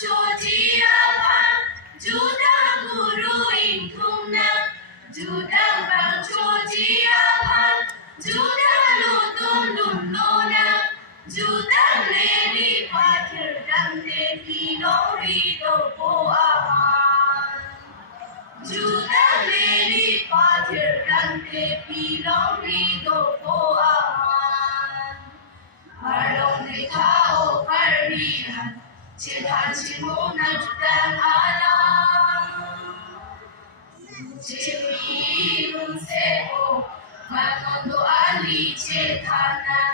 Chojiapan, Judang Guru Intumna, Judang Bang Chojiapan, Judang Lutun Lumlona, Judang Leni Patir Dang Devi Lori Dopo Aman. Judang Leni Patir Dang Devi Lori Dopo Aman. Marong de Tao Parbihan, Cetan Cimuna Judang Alam. Cepi Unsebo, Manondo Ali Cetanan,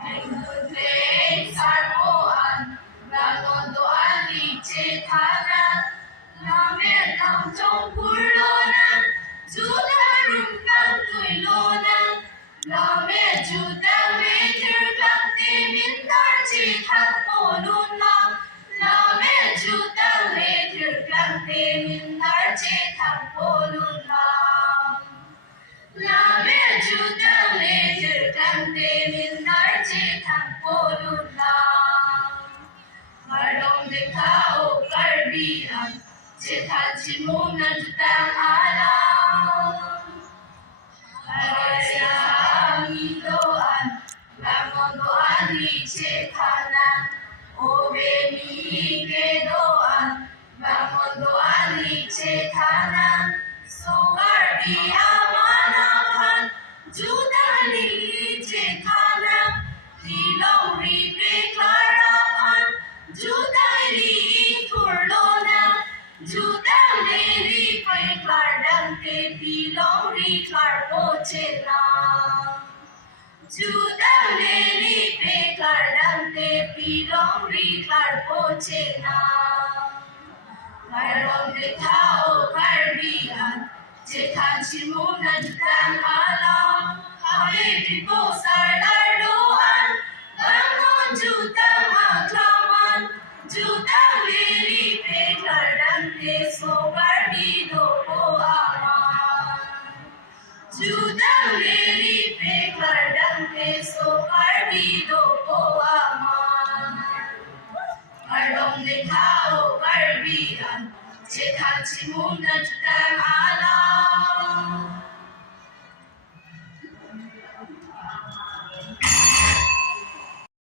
Menudlen Sarboan, Manondo Ali Cetanan, Lamer Tam Chong Purlonan, Judarum Kang Tuilonan, Lamer Judang Meter Kang Temintar Cetan Polunan, Lamer Judang Meter Kang Temintar Cetan Polunan. Lamer Judang Meter Kang Temintar Cetan Polunan. Marong de Tao Karbihan, Cetan Cimuna Judang Alam. Arasya Doan, Bangon Doan Li Cetanan, Obe Mi Doan, Bangon Doan Li Cetanan, Sogar Bi Amanapan, Judang Li Cetanan, Dilong Ri Peklarapan, Judang Li Turlona, Judang Li Peklardang Te Dilong Ri Klarpo Chenang. Judang Li Peklardang Te Dilong Ri Klarpo Chenang. Marong de Tao Karbihan, Cetan Cimuna Judang Alam, Habe Pipo Sarlardoan, Bangun Judang Aklaman, Judang Li Peklardang Te Sogar Di Dopo Aman. Judang Li Peklardang Te Sogar Di Dopo Aman. Marong de Tao Karbihan, Cetan Cimuna Judang Alam.